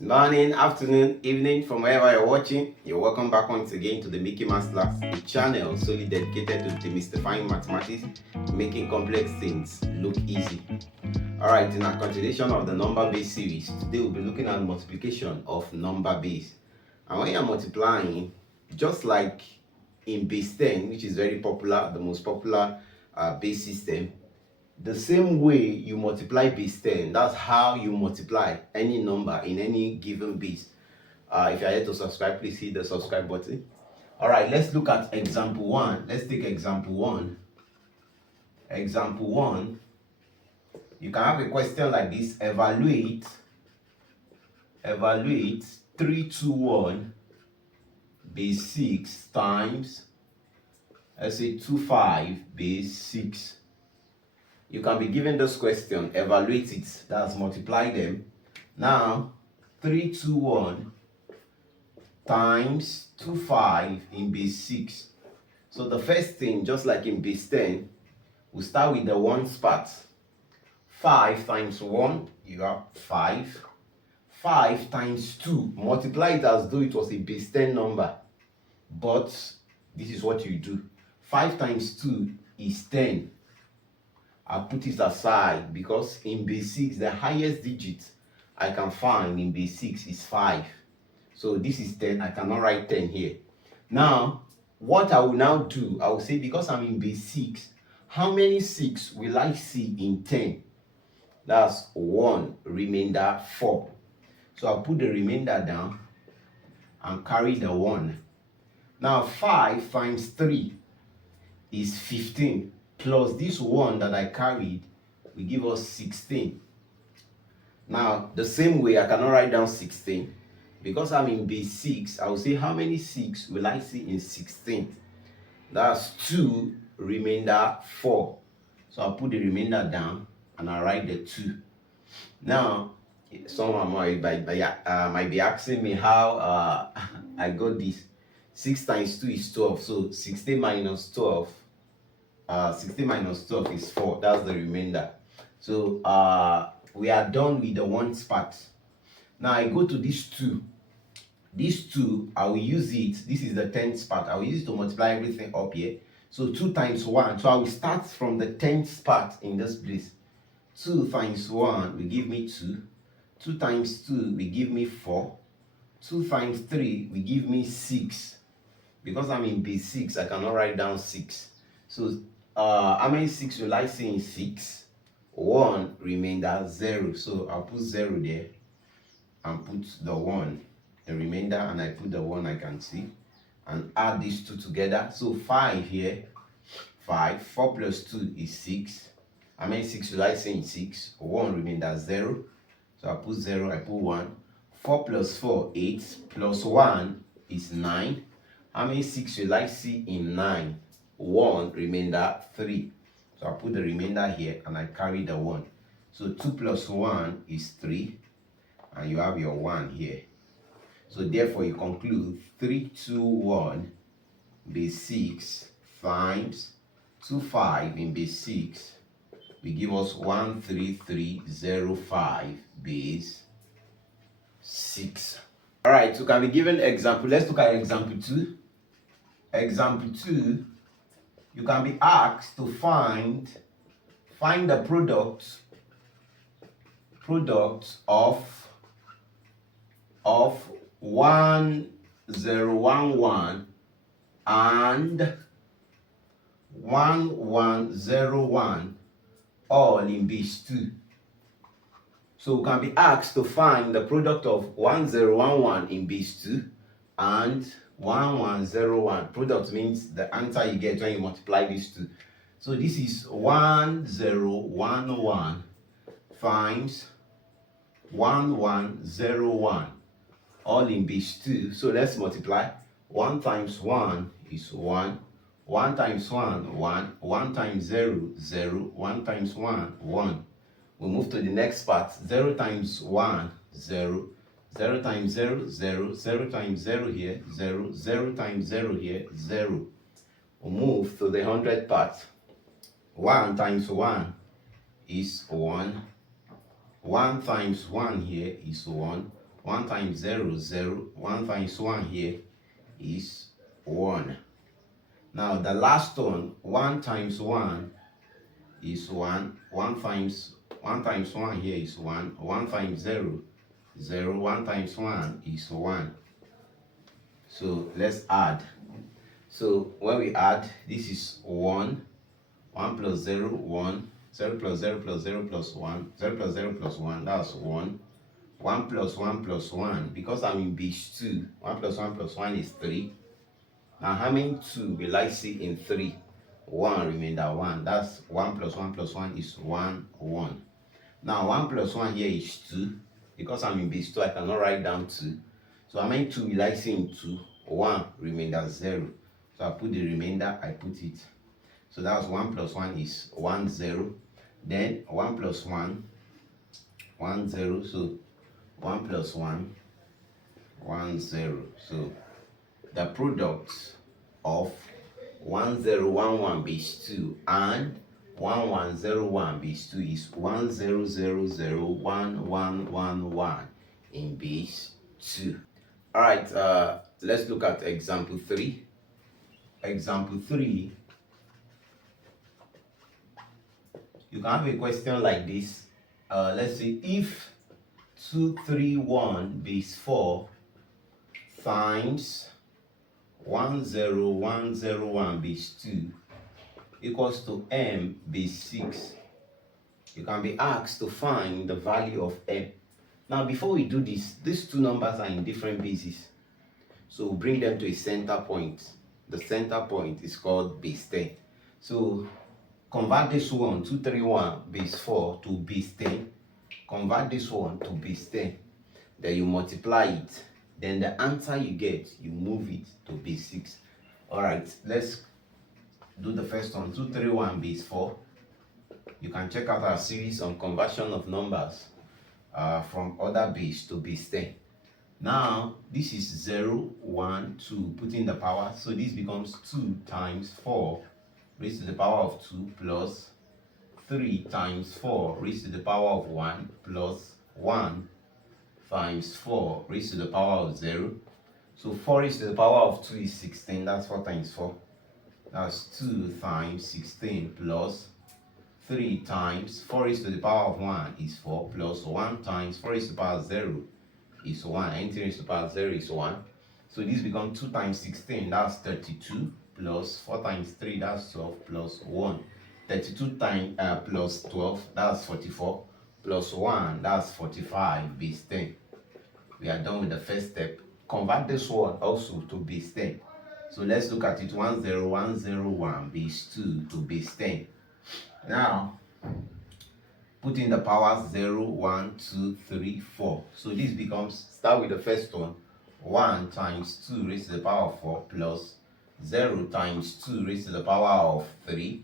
Morning, afternoon, evening, from wherever you're watching, you're welcome back once again to the Mickey Maths Class, a channel solely dedicated to demystifying mathematics, making complex things look easy. Alright, in our continuation of the number base series, today we'll be looking at multiplication of number base. And when you're multiplying, just like in base 10, which is very popular, the most popular base system, the same way you multiply base 10, that's how you multiply any number in any given base. If you're yet to subscribe, please hit the subscribe button. All right, let's look at example 1. Let's take example 1. Example 1, you can have a question like this: evaluate 321 base 6 times, let's say 25 base 6. You can be given this question, evaluate it, that's multiply them. Now 321 times 25 in base 6. So the first thing, just like in base 10, we'll start with the ones part. 5 times 1, you have 5. 5 times 2, multiply it as though it was a base 10 number, but this is what you do. 5 times 2 is 10. I'll put it aside because in base 6, the highest digit I can find in base 6 is 5. So this is 10. I cannot write 10 here. Now, what I will now do, I will say, because I'm in base 6, how many 6 will I see in 10? That's 1, remainder 4. So I'll put the remainder down and carry the 1. Now 5 times 3 is 15. Plus this 1 that I carried will give us 16. Now, the same way, I cannot write down 16. Because I'm in base 6, I will say, how many 6 will I see in 16? That's 2, remainder 4. So I'll put the remainder down and I'll write the 2. Now, someone might be asking me how I got this. 6 times 2 is 12. So 16 minus 12. 16 minus 12 is 4. That's the remainder. So we are done with the ones part. Now I go to this 2. This 2, I will use it. This is the 10th part. I will use it to multiply everything up here. So 2 times 1. So I will start from the 10th part in this place. 2 times 1 will give me 2. 2 times 2 will give me 4. 2 times 3 will give me 6. Because I'm in base 6, I cannot write down 6. So how many 6 will I see in 6? 1, remainder 0. So I'll put 0 there and put the 1, the remainder, and I put the 1 I can see, and add these two together. So 5 here, 5. 4 plus 2 is 6. How many 6 will I see in 6? 1, remainder 0. So I put 0, I put 1. 4 plus 4, 8. Plus 1 is 9. How many 6 will I see in 9? 1, remainder 3. So I put the remainder here and I carry the 1. So 2 plus 1 is 3. And you have your 1 here. So therefore you conclude 321 base 6 times 25 in base 6 will give us 13305 base 6. Alright, so can be given example. Let's look at example 2. Example 2, you can be asked to find the product of 1011 and 1101 all in base 2. So we can be asked to find the product of 1011 in base 2 and 1101. Product means the answer you get when you multiply these two. So this is 1011 times 1101 all in base 2. So let's multiply. 1 times 1 is 1. 1 times 1, 1. 1 times 0, 0. 1 times 1, 1. We move to the next part. 0 times 1, 0. 0 times 0, 0. 0 times 0 here, 0. 0 times 0 here, 0. We move to the 100th part. 1 times 1 is 1. 1 times 1 here is 1. 1 times 0, 0. 1 times 1 here is 1. Now the last one, 1 times 1 is 1. 1 times 1 here is 1. 1 times 0, 0. 1 times 1 is 1. So let's add. So when we add, this is 1. 1 plus 0, 1. 0 plus 0 plus 0 plus 1. 0 plus 0 plus 1, that's 1. 1 plus 1 plus 1, because I'm in base 2, 1 plus 1 plus 1 is 3. Now how many 2 will I see in 3? 1, remainder 1. That's 1 plus 1 plus 1 is 1, 1. Now 1 plus 1 here is 2. Because I'm in base 2, I cannot write down 2. So how many 2 will I see in 2? 1, remainder 0. So I put the remainder, I put it. So that's 1 plus 1 is 1, 0. Then 1 plus 1, 1, 0. So 1 plus 1, 1, 0. So the product of 1011 base 2 and 1101 base 2 is 10001111 in base 2. All right, let's look at example 3. Example 3, you can have a question like this. Let's say if 231 base 4 times 10101 base 2 equals to m base 6. You can be asked to find the value of m. Now before we do this, these two numbers are in different bases. So we'll bring them to a center point. The center point is called base 10. So convert this one, 231 base 4 to base 10. Convert this one to base 10. Then you multiply it. Then the answer you get, you move it to base 6. Alright, let's do the first one. 231 base 4. You can check out our series on conversion of numbers from other base to base 10. Now, this is 0, 1, 2. Put in the power. So this becomes 2 times 4 raised to the power of 2 plus 3 times 4 raised to the power of 1 plus 1 times 4 raised to the power of 0. So 4 raised to the power of 2 is 16. That's 4 times 4. That's 2 times 16 plus 3 times 4 raised to the power of 1 is 4 plus 1 times 4 raised to the power of 0 is 1. Anything raised to the power of 0 is 1. So this becomes 2 times 16. That's 32 plus 4 times 3. That's 12 plus 1. 32 times plus 12. That's 44. Plus 1, that's 45 base 10. We are done with the first step. Convert this one also to base 10. So let's look at it. 10101 base 2 to base 10. Now, put in the powers 0, 1, 2, 3, 4. So this becomes, start with the first one. 1 times 2 raised to the power of 4 plus 0 times 2 raised to the power of 3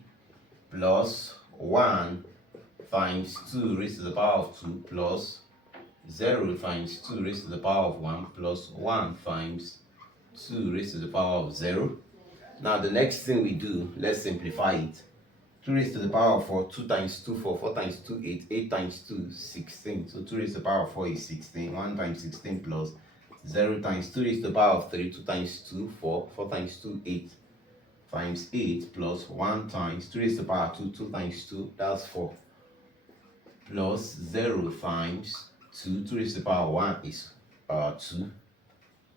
plus 1 times 2 raised to the power of 2 plus 0 times 2 raised to the power of 1 plus 1 times 2 raised to the power of 0. Now the next thing we do, let's simplify it. 2 raised to the power of 4, 2 times 2, 4, 4 times 2, 8, 8 times 2, 16. So 2 raised to the power of 4 is 16, 1 times 16 plus 0 times 2 raised to the power of 3, 2 times 2, 4, 4 times 2, 8, times 8 plus 1 times 2 raised to the power of 2, 2 times 2, that's 4. Plus 0 times 2, 2 raised to the power of 1 is 2,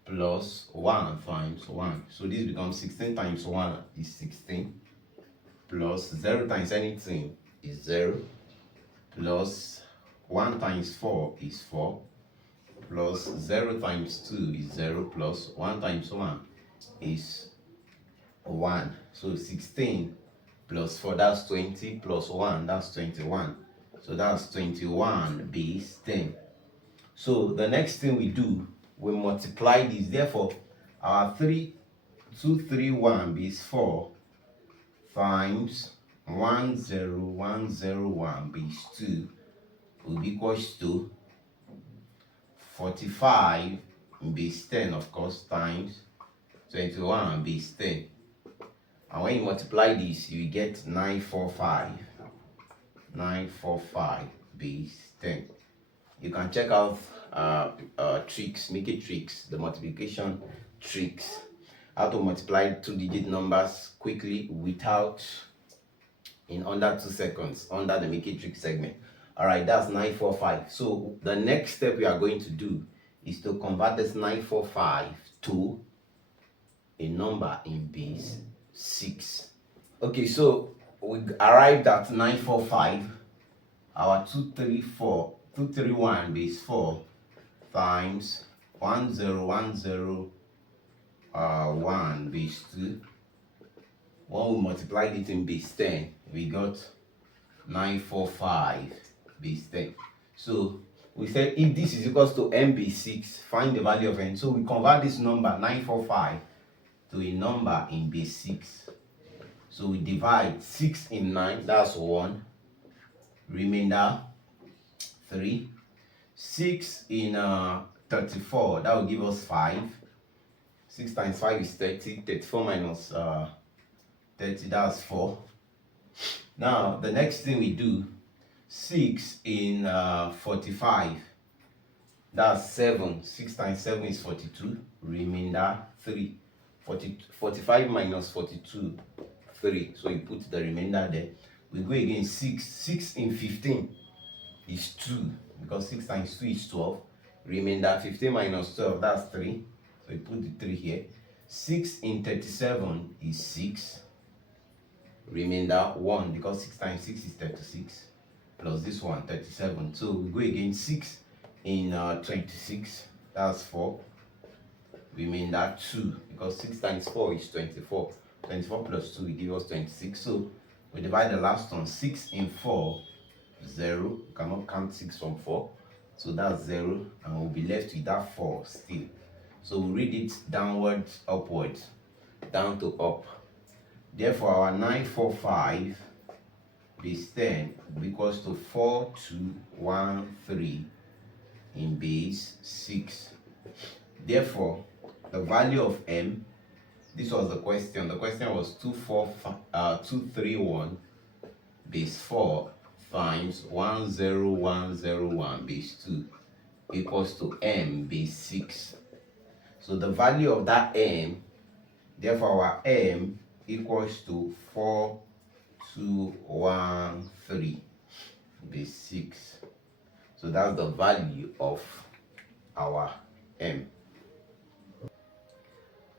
plus 1 times 1. So this becomes 16 times 1 is 16, plus 0 times anything is 0, plus 1 times 4 is 4, plus 0 times 2 is 0, plus 1 times 1 is 1. So 16 plus 4, that's 20, plus 1, that's 21. So that's 21 base 10. So the next thing we do, we multiply this. Therefore, our 231 base 4 times 10101 base 2 will be equals to 45 base 10, of course, times 21 base 10. And when you multiply this, you get 945 base 10. You can check out tricks, make it tricks, the multiplication tricks, how to multiply 2-digit numbers quickly without in under 2 seconds under the make it trick segment. All right, that's 945. So the next step we are going to do is to convert this 945 to a number in base 6. Okay, so we arrived at 945. Our 231 base 4 times 1010 base 2. When we multiplied it in base 10, we got 945 base 10. So we said if this is equals to n base 6, find the value of n. So we convert this number 945 to a number in base 6. So we divide 6 in 9, that's 1. Remainder 3. 6 in 34, that will give us 5. 6 times 5 is 30. 34 minus 30, that's 4. Now the next thing we do, 6 in 45, that's 7. 6 times 7 is 42. Remainder 3. 45 minus 42, 3. So you put the remainder there. We go again, 6. 6 in 15 is 2, because 6 times 2 is 12. Remainder 15 minus 12, that's 3. So we put the 3 here. 6 in 37 is 6. Remainder 1, because 6 times 6 is 36. Plus this one, 37. So we go again, 6 in 26, that's 4. Remainder 2, because 6 times 4 is 24. 24 plus 2 will give us 26. So we divide the last one. 6 in 4, 0. You cannot count 6 from 4. So that's 0. And we'll be left with that 4 still. So we read it downwards, upwards, down to up. Therefore, our 945 base 10 equals to 4213 in base 6. Therefore, the value of m, this was the question. The question was 231 base 4 times 10101 base 2 equals to m base 6. So the value of that m, therefore our m equals to 4213 base 6. So that's the value of our m.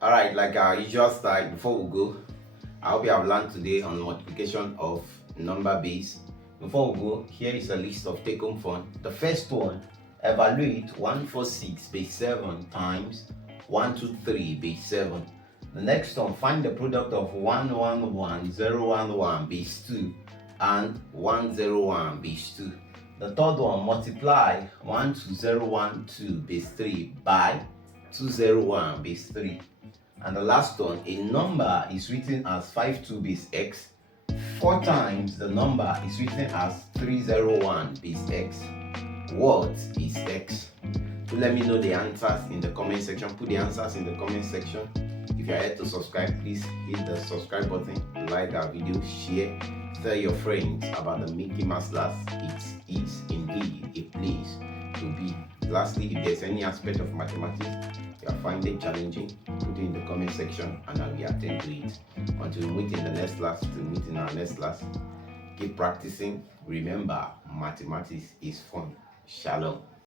Alright, like our usual style, before we go, I hope you have learned today on multiplication of number base. Before we go, here is a list of take-home fun. The first one, evaluate 146 base 7 times 123 base 7. The next one, find the product of 111011 base 2 and 101 base 2. The third one, multiply 12012 base 3 by 201 base 3. And the last one, a number is written as 52 base x. 4 times the number is written as 301 base x. What is x? So let me know the answers in the comment section. Put the answers in the comment section. If you are yet to subscribe, please hit the subscribe button, like our video, share, tell your friends about the Mickey Maslas. It is indeed a place to be. Lastly, if there's any aspect of mathematics you are finding challenging, put it in the comment section and I will attend to it. Until we meet in the next class, keep practicing. Remember, mathematics is fun. Shalom.